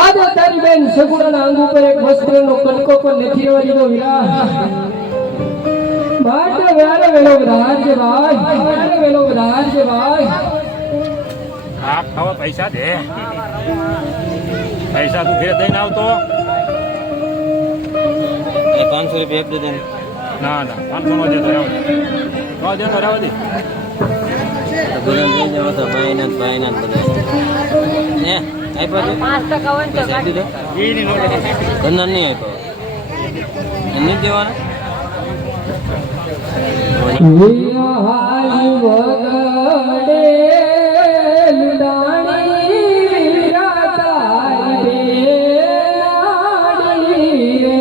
આજે તારી બેન સગુણાના અંગ ઉપર એક વસ્ત્રનો કણકો પણ નથી રહેવા દીધો વીરા. માટે વેળો વેળો વધારજે ભાઈ, વેળો વેળો વધારજે ભાઈ. આ ખાવા પૈસા દે, પૈસા તું ફેર દઈને આવતો. 500 રૂપિયા આપી દે. ના ના 500 નો દેતો રહેવા દે, રહેવા દે. બધા લઈ જાવ તો ભાઈના બધા ને આપ્યો 5% હોય તો કાઢી દે. ઈ નો ધંધા નહીં આપ્યો એની દેવાના. હાલી વગડે લુડાણી વીરા તારી બેનાડી રે.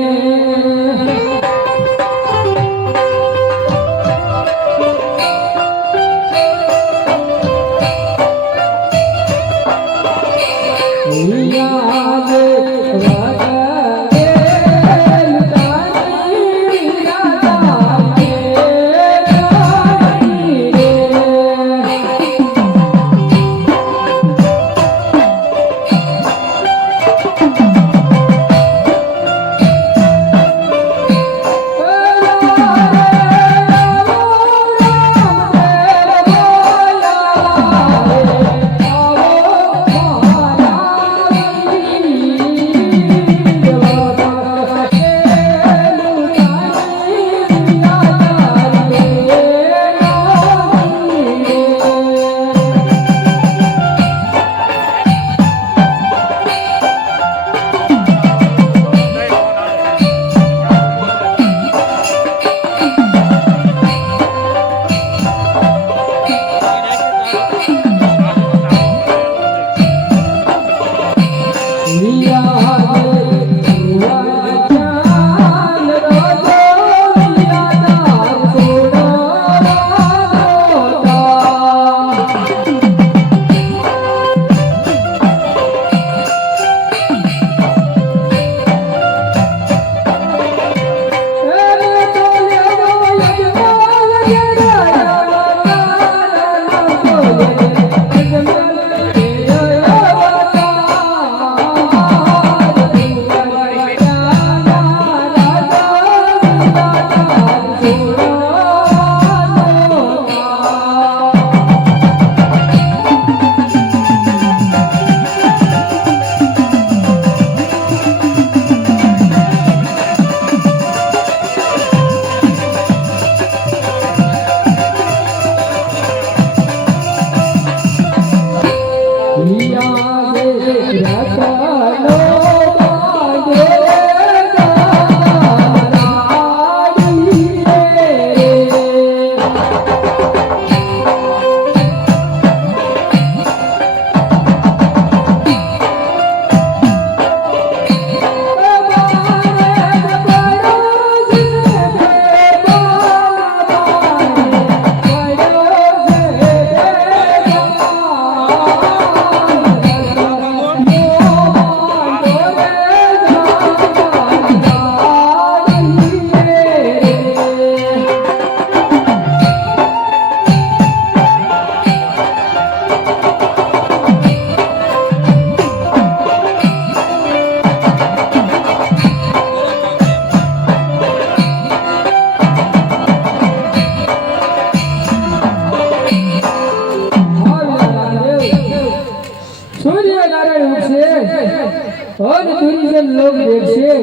और दुर्जन लोग देखसे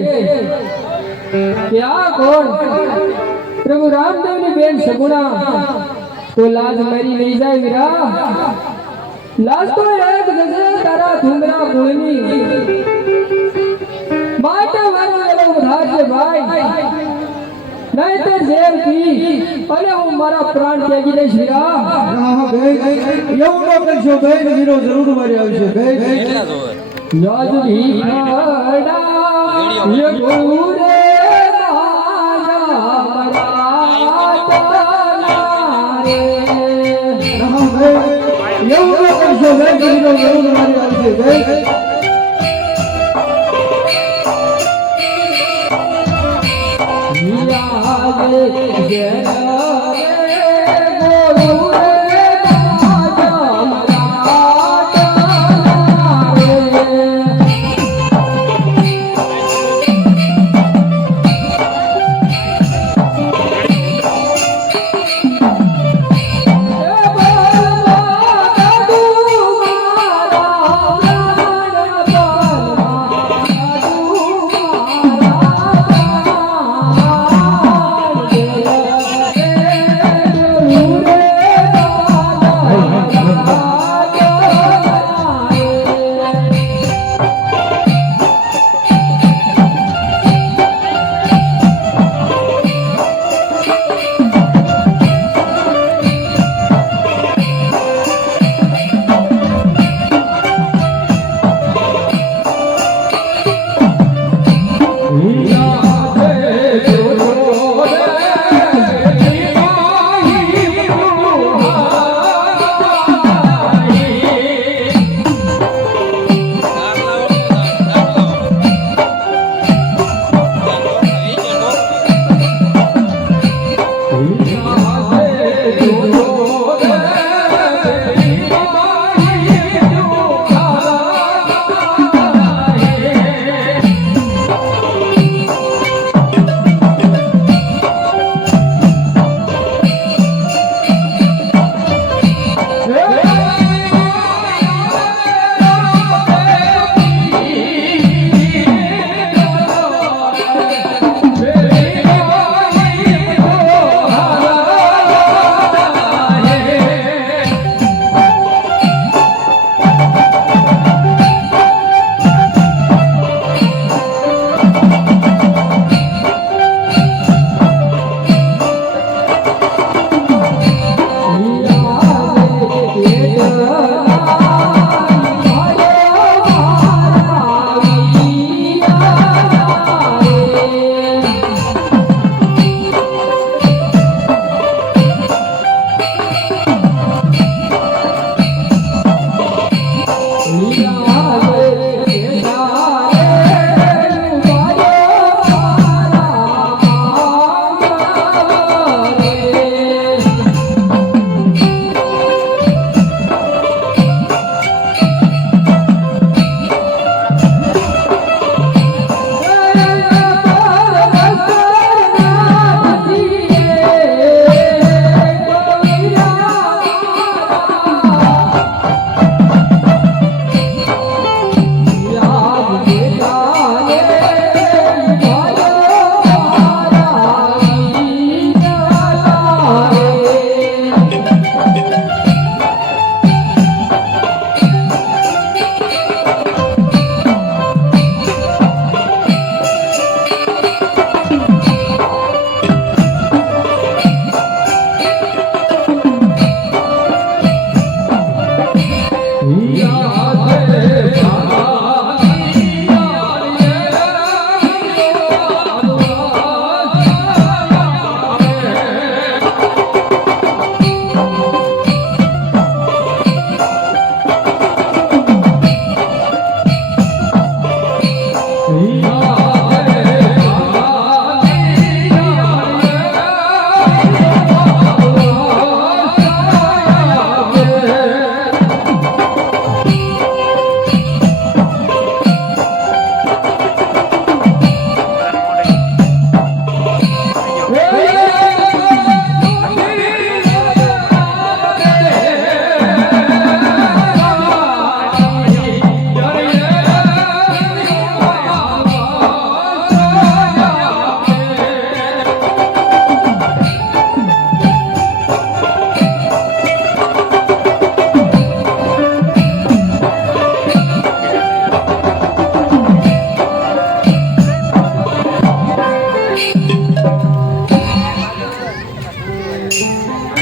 क्या कौन प्रभु रामदेव ने बेन सगुणा तो लाज मेरी नहीं जाए वीरा. लाज तो एक गजे तारा धुंधरा कुळनी बाटा वाला लोग धाजे भाई नहीं तो जेल की अरे वो मारा प्राण त्यागी दे वीरा. हां भाई એવું ન કરશો ભાઈ વીરો જરૂર મારી આવશે ભાઈ. याद भी खड़ा ये गुरे राजा रे. हां भाई એવું ન કરશો ભાઈ વીરો જરૂર મારી આવશે ભાઈ.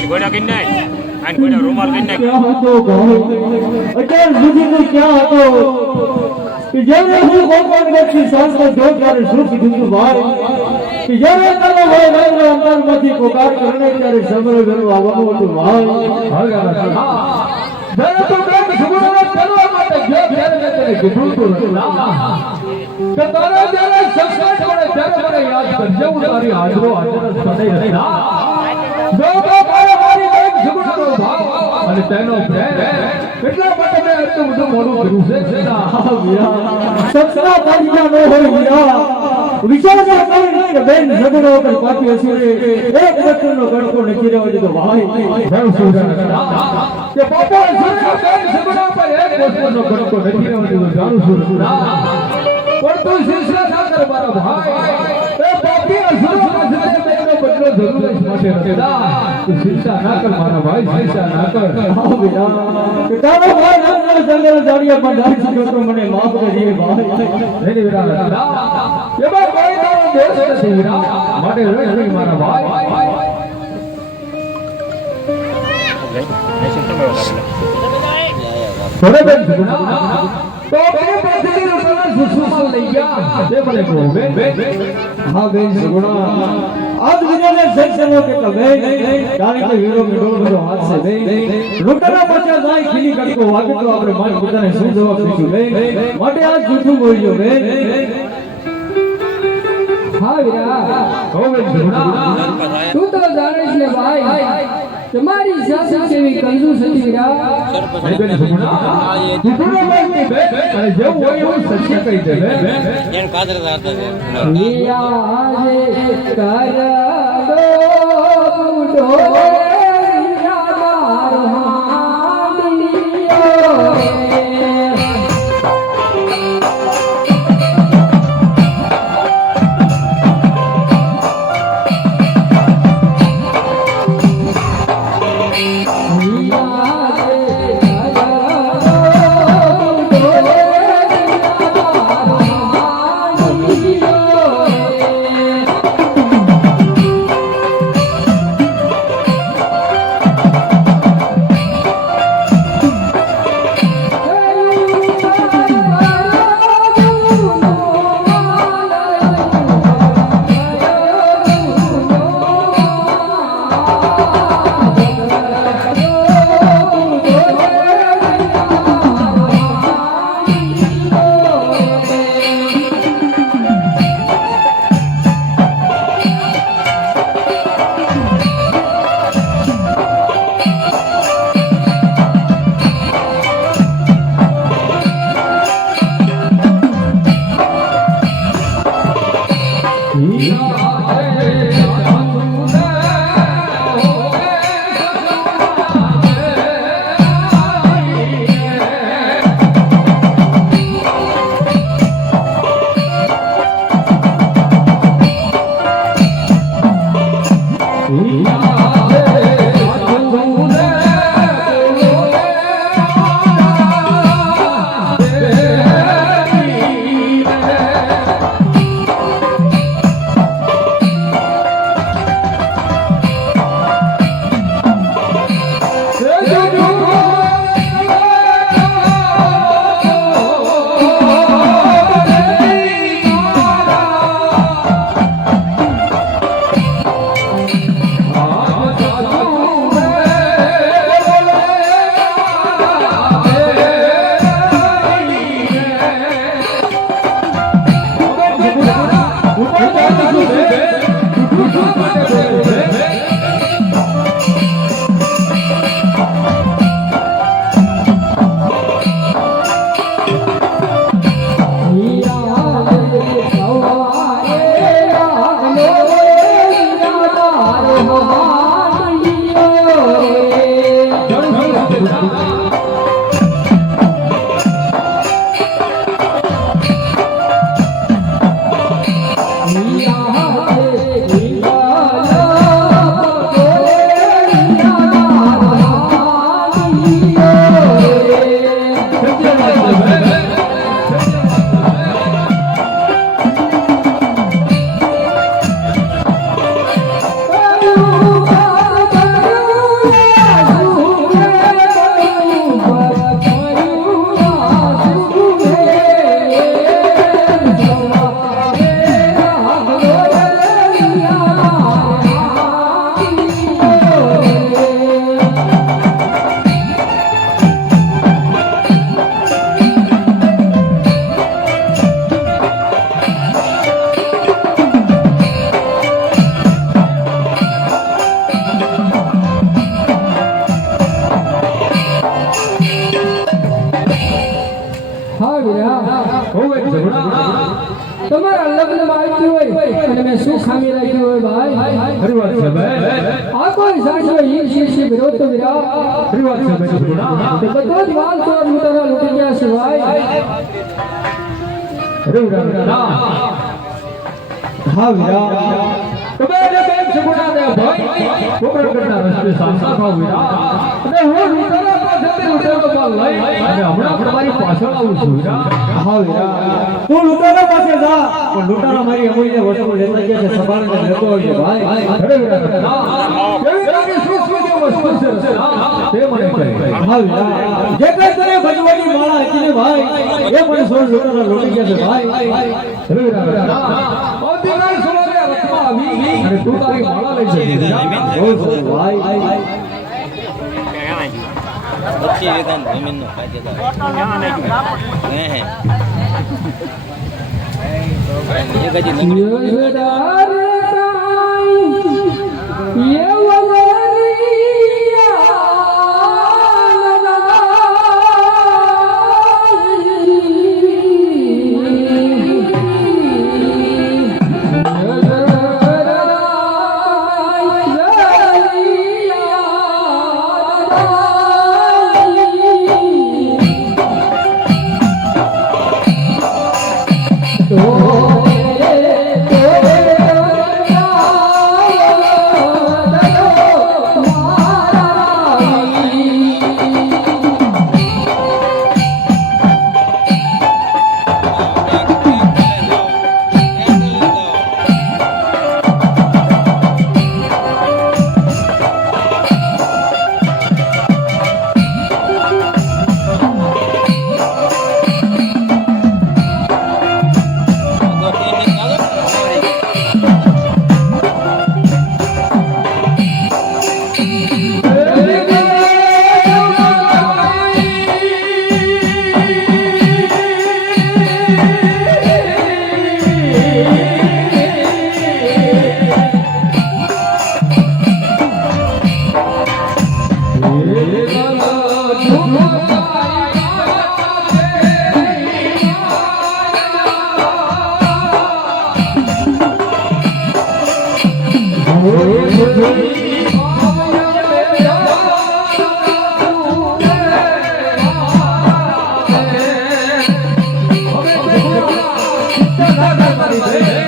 ગોળા કરી નાખ આને ગોળા રૂમાલ કરી નાખ ક્યાં હતો ભાઈ અત્યાર સુધી તો ક્યાં હતો કે જ્યારે હું ભગવાન વ્યક્તિ શાસ્ત્ર જો ત્યારે શું કીધું તું ભાઈ કે જ્યારે તારો ભાઈ રામ અંતરમાંથી પોકાર કરને ત્યારે સમરો ઘરનું આવવાનું હતું ભાઈ જ્યારે તો પ્રેમ સુગુણાને કરવા માટે જે ત્યારે મેં તને કીધું તું કે તારા જ્યારે સંસ્કાર પડે ત્યારે મને યાદ કરજે હું તારી હાજરો હાજર સદાય રહેલા જો તો મારા મારી પ્રેમ સુગુણાનો ભાવ અને તેનો પ્રેમ એટલા માટે મેં આટલું બધું મોડું કર્યું છે સત્તા પાડિયા નો હોય વીરા વિચાર કરી કે બેન ઝઘડો કર પાછી અસુરે એક વસ્તુનો ગડકો નથી રહેવા દીધો ભાઈ જય સુરતા કે બાપા અસુરે બેન ઝઘડો પર એક વસ્તુનો ગડકો નથી રહેવા દીધો જાણું સુરતા પણ તું શિષ્ય ના કર મારા ભાઈ એ પાપી અસુરો પાસે તેનો બદલો જરૂર જ માટે રહેતા તું શિષ્ય ના કર મારા ભાઈ શિષ્ય ના કર હા વીરા કે તારો ભાઈ નાનો જંગલ જાડિયા પણ ડાળ ચૂક્યો તો મને માફ કરીએ ભાઈ નહીં વીરા એમાં કોઈ તારો દોષ નથી વીરા માટે રહી મારા ભાઈ થોડે બેન તો બેન પાસેથી રૂપિયા સુસુમાલ લઈ ગયા તે મને કહો બેન હા બેન સુગુણા आज विनोद सत्संगों के कबे जाने के वीरों में डोल भरो हाथ से बे लुटना बचा जाए खिली कड़ी को वाके तो आपरे मान पुता ने શું જવાબ દીધું બे માટે આજ જૂઠું બોલ્યો बे હા વીરા કહો બેન સુગુણા તું તો જાણે છે ને ભાઈ તમારી સાસુ કેવી કંજૂસ હતી વીરા બેન સુગુણા જૂઠું ન બોલતી बे અને જેવું હોય એવું સત્ય કહી દે बे એને કાદર હતા યાજે કર દો બુડો હા વીરા હોવે ઝઘડા તમારા લગ્નમાં આવ્યું હોય અને મેં શું ખામી રાખ્યું હોય ભાઈ ખરી વાત છે ભાઈ આ કોઈ સાચો હિમ શીશી વિરોધ તો વીરા ખરી વાત છે ભાઈ ઝઘડા તો બધો જ વાલ ચોર લૂંટારા લૂંટી ગયા છે ભાઈ હા વીરા તમે જે બેન ઝઘડા દે ભાઈ કોકર કરતા રસ્તે સાસા ખાવ વીરા અને હું લૂંટારા પાસેથી લૂંટારો પાલ લઈ અને હમણાં તમારી પાછળ આવું છું વીરા હા વીરા તું લૂંટારા પાસે જા પણ લૂંટારા મારી અમૂલ્ય વસ્તુ લેતા ગયા છે સંભાળીને લેતો આવજે ભાઈ ખરે વીરા કેવી તારી શું શું જે વસ્તુ છે તે મને કહે હા વીરા જે કઈ તને ભજવાની માળા હતી ને ભાઈ એ પણ સોળ લૂંટારા લૂંટી ગયા છે ભાઈ ખરે વીરા આવતીકાલ સવારે રથમાં આવી અને તું તારી માળા લઈ જજે બહુ સરસ ભાઈ પછી વેદાંત જમીનનો ફાયદેદાર હે બીજું કદી નકરી યોગદાર કાઈ Oh મારી બેન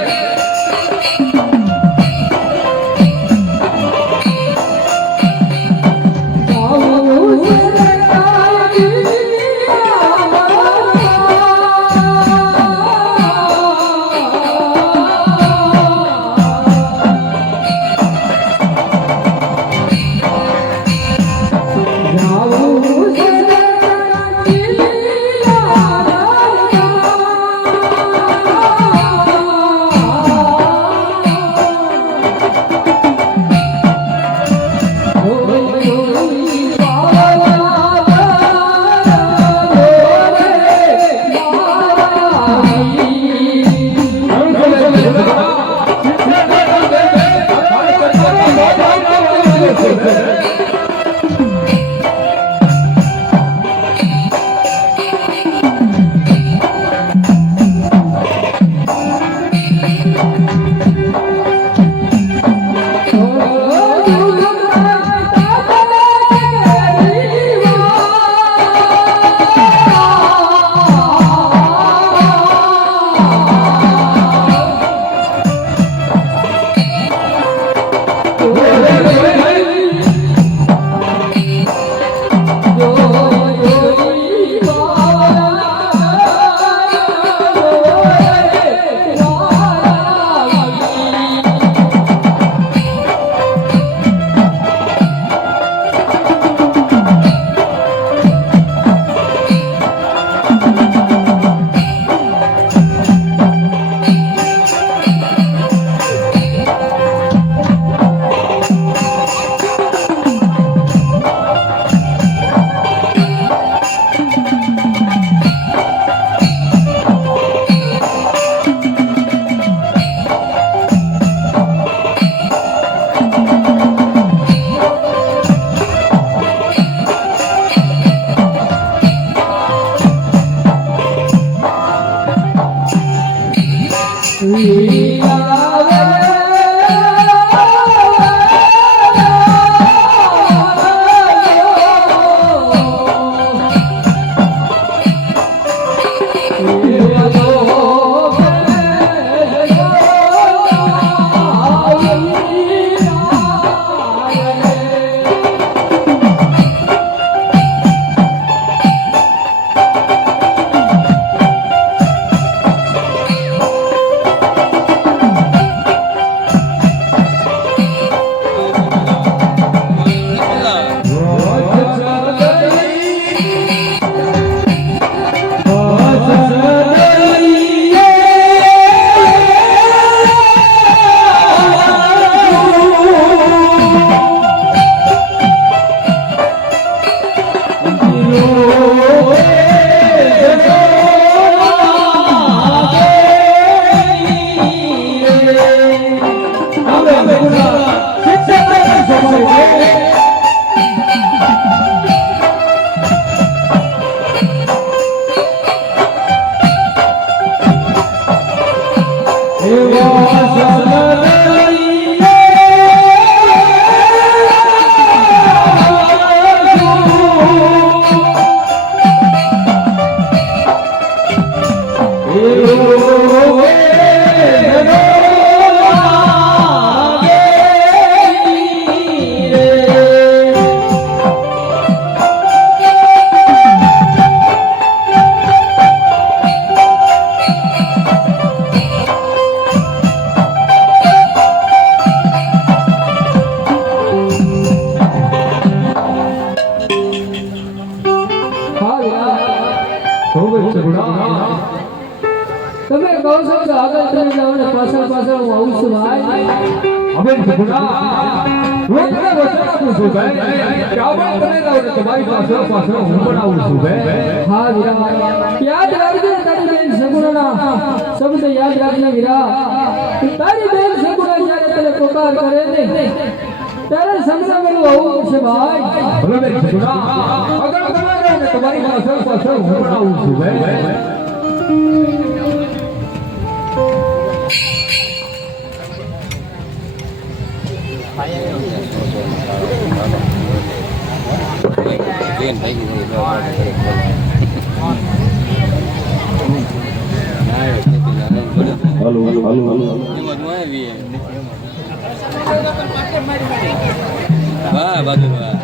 તમે કહો છો તો આગળ તમે જાઓ ને પાછળ પાછળ હું આવું છું ભાઈ. હવે જગુડા હું તને વચન આપું છું ભાઈ કે આવા તમે જાઓ ને તમારી પાછળ પાછળ હું પણ આવું છું ભાઈ. હા વીરા, યાદ રાખજે તારી બેન સગુણા શબ્દ યાદ રાખજે વીરા. તારી બેન સગુણા જ્યારે તને પોકાર કરે ને ત્યારે સમજાવેલું આવું છે ભાઈ. ભલે જગુડા આગળ તમે જાઓ ને તમારી પાછળ પાછળ હું પણ આવું છું ભાઈ. એમાં હું આવી વાહ બાજુ વાહ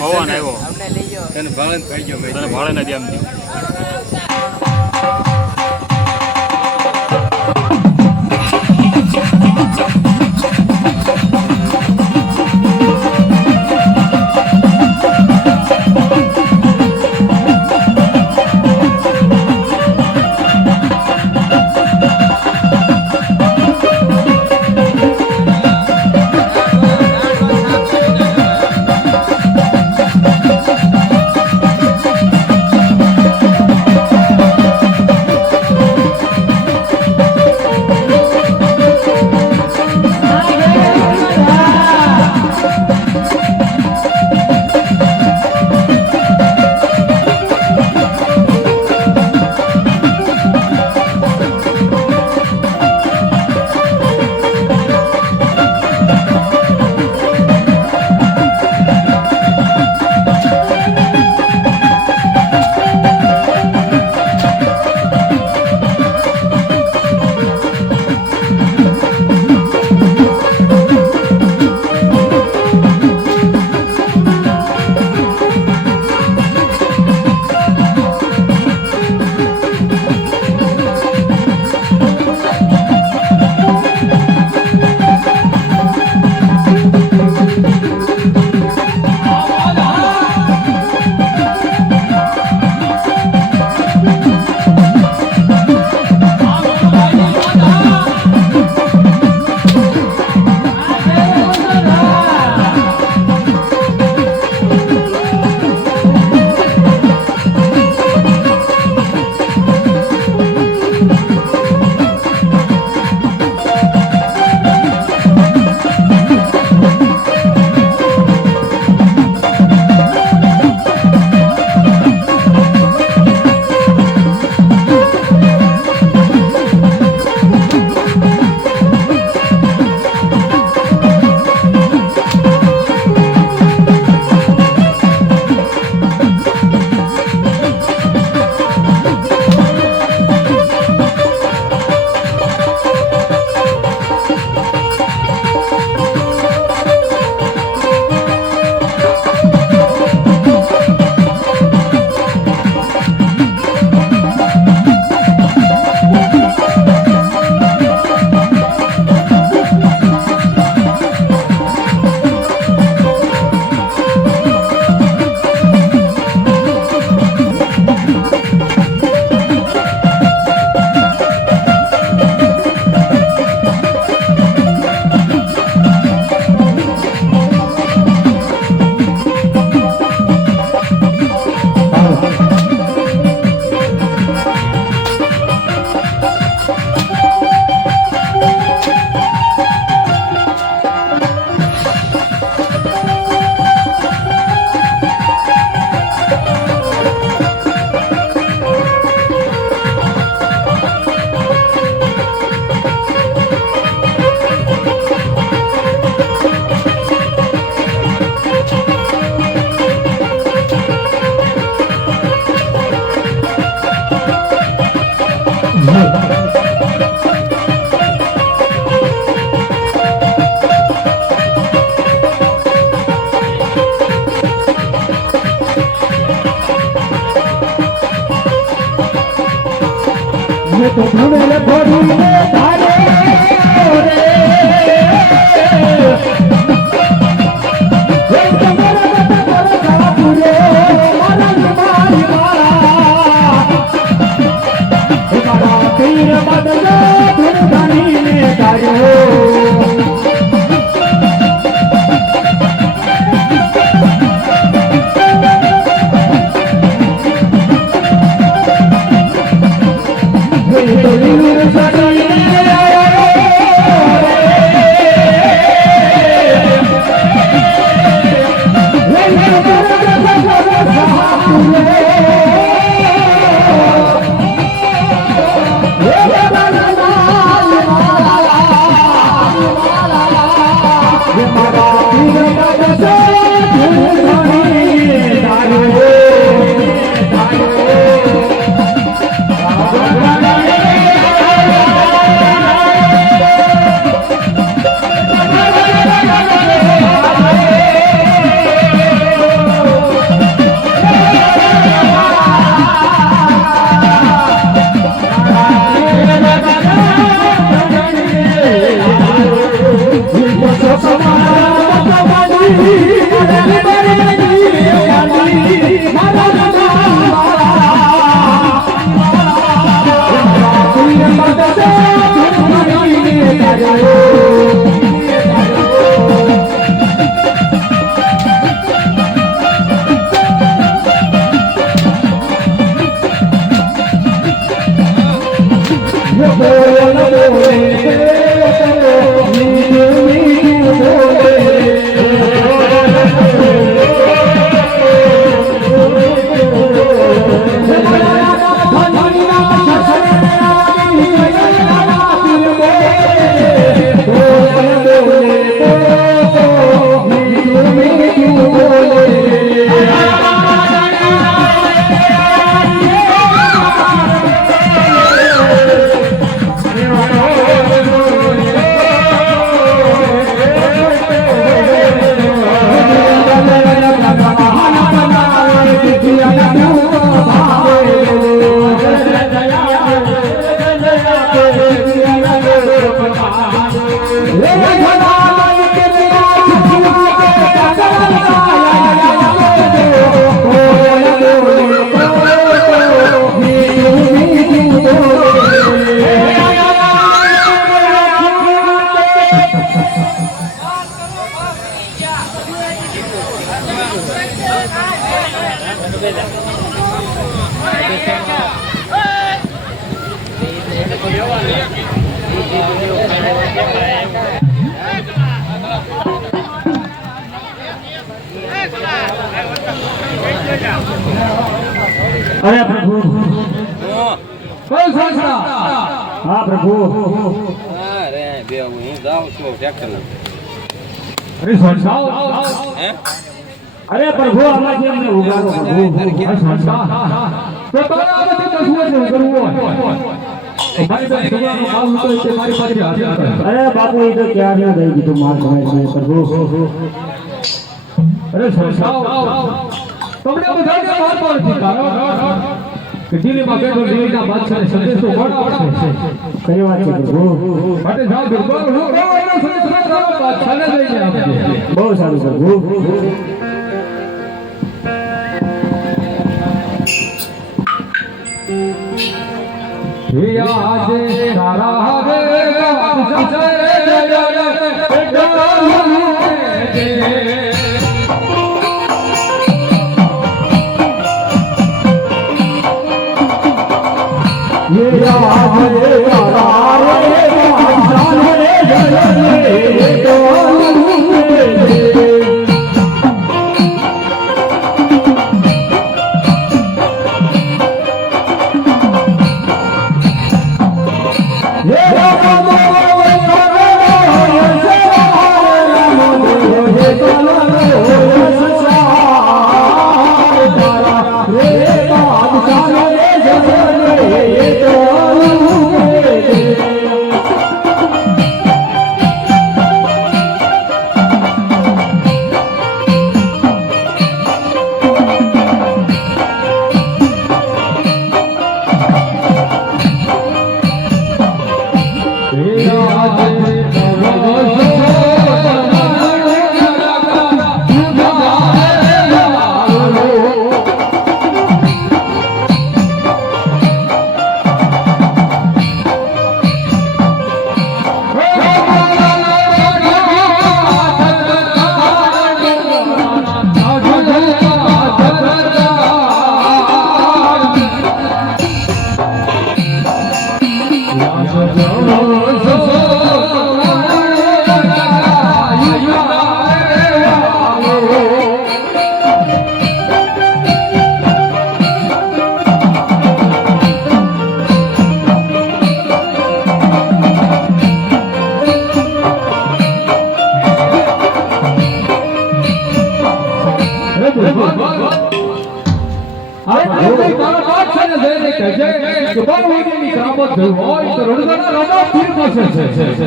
પવન આવ્યો તને ભાડે નથી આમ તો ભૂલે ભરીને ધારે ધણીને તાર્યો અરે પ્રભુ કોઈ સાસરા હા પ્રભુ અરે બે હું જાઉં છું ટ્રેક્ટર અરે સંસાર હે અરે પ્રભુ આમાંથી અમને ઉગારો પ્રભુ અરે સંસાર તો તારા બધી કસુર છે કરવું હોય મારી પાસે સગવાનો કામ હતો તે મારી પાસે હાજર કરે અરે બાપુ એ તો ક્યારે દઈ દીધું માર સમય પ્રભુ અરે સંસાર તમને બધાને માર પડતી કારણ કે દિલ્હીમાં બેઠો દિલ્હીના બાદશાહને સંદેશો કોણ આપશે કઈ વાત છે પ્રભુ માટે જાઓ બિલકુલ હું એનો સંદેશો બાદશાહને લઈને આપજે બહુ સારું પ્રભુ યાદ તારા રે બાદશાહ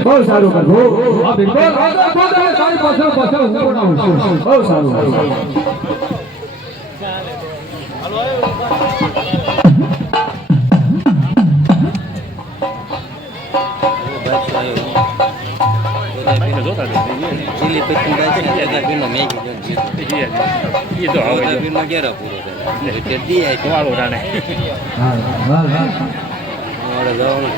બહુ સારું પ્રભુ બહુ સારું જોતા ચીલી પીઠ છે ને ત્યાં પીનો મેગી એ તો આવે છે પીનો ક્યારે પૂરો થાય તે દી આય તો વાળો જાણે મારે જવાનું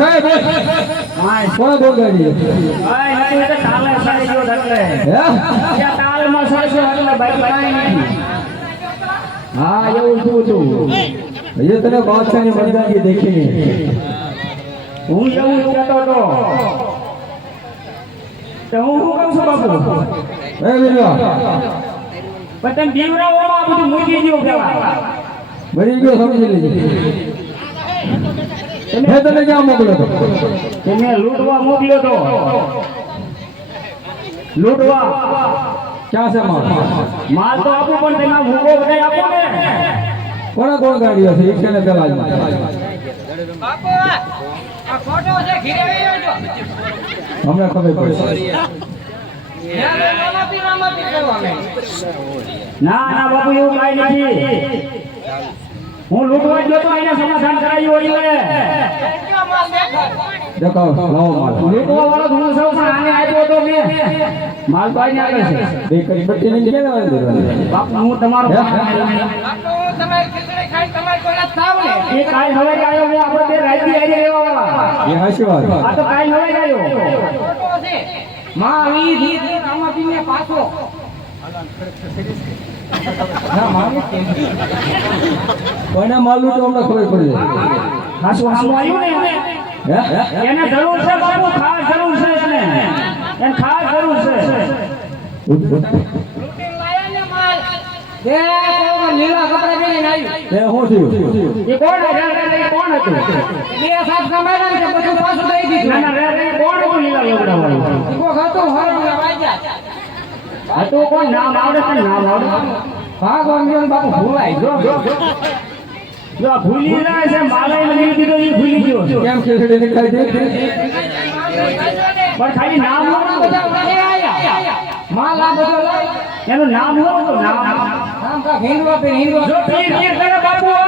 સાહેબ કોણ બોગાડી હા એવું શું હતું એ તને બાદશાહની મર્દાનગી દેખીને હું એવું કહેતો હતો તો હું શું કહું છું બાપુ એ વિરવા પણ તમે દીવરાઓમાં બધું મૂકી દો કેવા મરી ગયો સમજી લેજે મેં તને ક્યાં મોકલ્યો હતો? તમે લૂંટવા મોકલ્યો તો લૂંટવા ક્યાં છે માલ? માલ તો આપો પણ તેના ભૂકો કઈ આપો ને કોણ ગાડીઓ છે? એક છે ને પેલા જ અમને ખબર પડશે. ના ના બાપુ એવું કાંઈ નથી હું લૂંટવા ગયો તો એને સમાધાન કરાયું હોય દેખાવ લાવો માલ. લૂંટવા વાળો હું સૌ પણ આને આપ્યો તો મેં માલ તો આને આવે છે બે કરી બટ્ટી ને ક્યાં લેવા દેવાની? બાપુ હું તમારો એ કાલ હવે આવ્યો મેં આપણે બે રાઈતી આરી લેવા વાળા એ હાચી વાત. આ તો કાલ હવે આવ્યો કોઈને માલ લૂંટો અમને ખબર પડી જાય. હાસુ હાસુ આવ્યું ને હે? એને જરૂર છે બાપુ ખાસ જરૂર છે એને ખાસ જરૂર છે લીલા કપડા પહેરીને આવ્યું. એ શું થયું? એ કોણ કોણ હતું બે સાત કમાયા ને પછી પાછું દઈ દીધું. ના ના રે કોણ હતું લીલા લોગડા વાળું કોક હતું હરણના વાગ્યા. આ તો કોઈ નામ આવડે પણ નામ આવડે ભાગવાન ગયો ને બાપુ ભૂલાય જો જો ભૂલી જાય છે મારે નહીં દીધો એ ભૂલી ગયો છે. કેમ ખેસડી નીકળાય છે? પણ ખાલી નામ ઘણા બધા ઉડાડે આયા. માલ આ બધો લાય. એનું નામ શું હતું નામ આમ કાંઈક હિંદવા પે હિંદવા. જો પીર પીર કરે બાપુ આ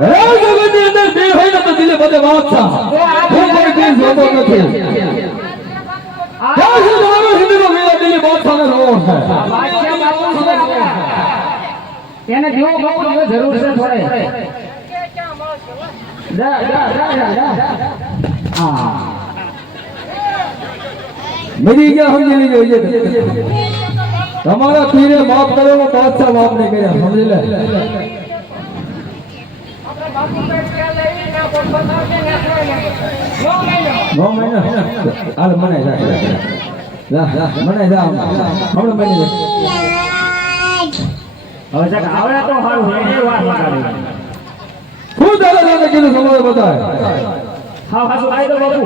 હે જગતની અંદર દિલ હોય ને તો દિલે બધે બાદશાહ. હું કોઈ દિલ જોતો નથી. ત્યાં સુધી તમારો હિન્દુનો વીરા દિલે બાદશાહને રોવો છે. બાદશાહ બાપુ છે આપણા. એને જેવો બાપુ હવે જરૂર છે થોડે જા હા મેરી ક્યાં સમજી લીધો છે? તમારા પીરે માફ કર્યો બાદશાહ માફ નહીં કર્યા. સમજી લે. નો મહિના હાલ મને જા મને જા હમણાં બની જાય. હવે જક આવડે તો સારું એ વાત લગાડી હું તારા સાથે કીધું સમય બતાય. હા હાસુ આઈ દો બાપુ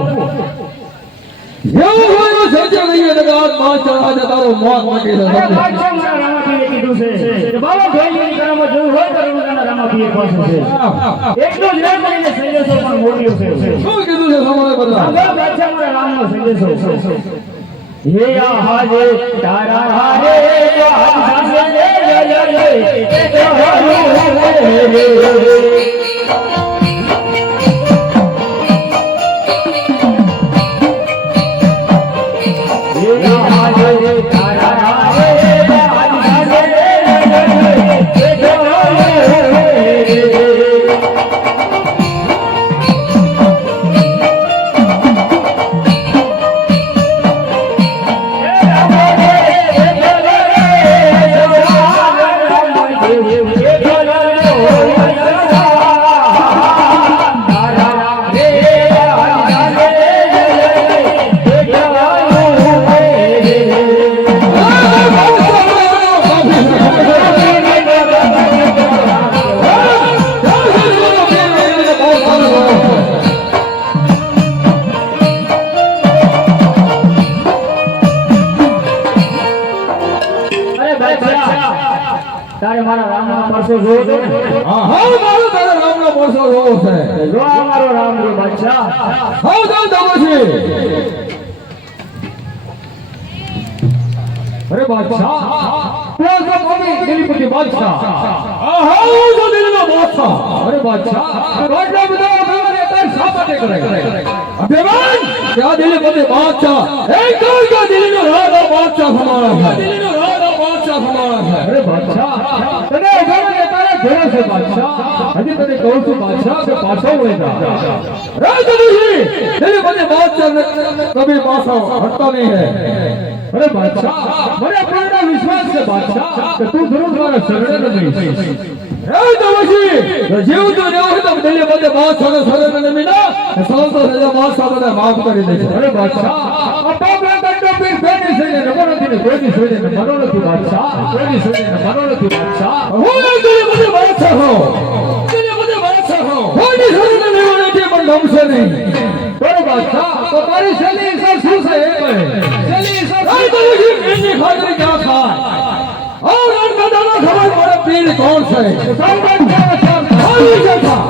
જેવું હોય એવું સર્જન લઈએ તો આજ માં ચઢા દે તારો મોત મટી અરે જાય. બાદશાહ મારા રામાપીરે કીધું છે કે બાબા જોઈની કરામાં જોયું હોય તો રણુજાના રામાપીરે પાસે છે એટલો જ રે કરીને સંદેશો પણ મોકલ્યો છે શું કીધું છે સમય બતાય? બાબા બાદશાહ મારા રામનો સંદેશો હે આહાજે તારા હારે જો હાથ સામે લે તારે મારા રામનો પરસો જોવો છે હા હા મારો તારા રામનો પરસો જોવો છે. જો આ મારો રામ રે બાદશાહ હા તો દમોશી. અરે બાદશાહ પ્યાસો કોમી દિલીપતિ બાદશાહ. હા હું તો દિલનો બાદશાહ. અરે બાદશાહ બાદશાહ બધા અભિમાન અત્યારે શા માટે કરે? અભિમાન ક્યાં દિલીપતિ બાદશાહ એક કર કે દિલનો રાજા બાદશાહ સમારા છે. દિલનો રાજા બાદશાહ સમારા છે. અરે બાદશાહ તને અભિમાન અત્યારે ઘરે છે બાદશાહ. હજી તને કહું છું બાદશાહ કે પાછો હોય જા. રાજદુષી દિલીપતિ બાદશાહ ને કભી પાછો હટતા નહીં હે. अरे बादशाह मेरे पूरा विश्वास है बादशाह कि तू जरूर हमारा शरण नहीं ए दवशी जीव तो देव तो दिल्ली बंदे बात सादा शरण नहीं मिला साल तो राजा बात सादा ने माफ कर दे. अरे बादशाह अब बाबा दंडो फिर बेटी से ने मनोरथ ने कोई से ने मनोरथ बादशाह कोई से ने मनोरथ बादशाह हो दिल्ली बंदे बादशाह हो दिल्ली बंदे बादशाह हो कोई से ગમશે નહીં બરોબર તો તારી શેની ઈચ્છા શું છે એ કહે શેની ઈચ્છા તો એની ખાતરી ક્યાં થાય રણગદાનો ખબર પડે પીર કોણ છે આવી જતા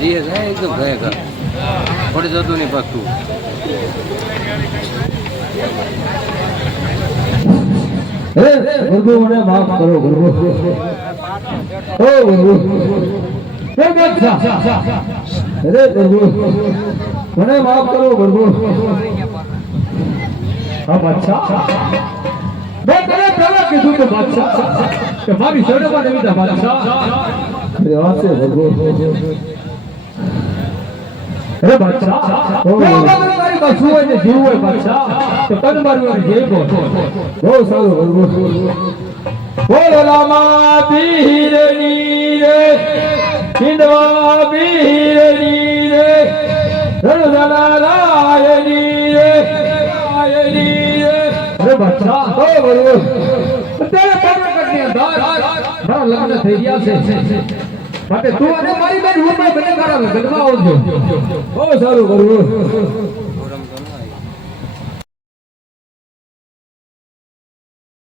दिए गए एकदम गएगा थोड़ी जरूर नहीं पास तू गुरु મને માફ કરો ગુરુ ઓ ગુરુ અરે ગુરુ મને માફ કરો ગુરુ હા બાદશાહ મેં તને પહેલા કીધું કે બાદશાહ કે મારી શરણમાં નહીં જા બાદશાહ અરે વાસે ગુરુ અરે બાદશાહ ઓ મારી બાસુ હોય ને જીવ હોય બાદશાહ તો તન મારું જે બોલ બહુ સારું ગુરુ બોલ રામા પીરની રે કિંદવા પીરની રે રણદલા રાયની રે અરે બાદશાહ ઓ ગુરુ તેરે કર્મ કરની અંદર મારા લગ્ન થઈ ગયા છે માટે તું અને મારી બેન હું બને મારા લગ્નમાં આવજો બહુ સારું ગુરુ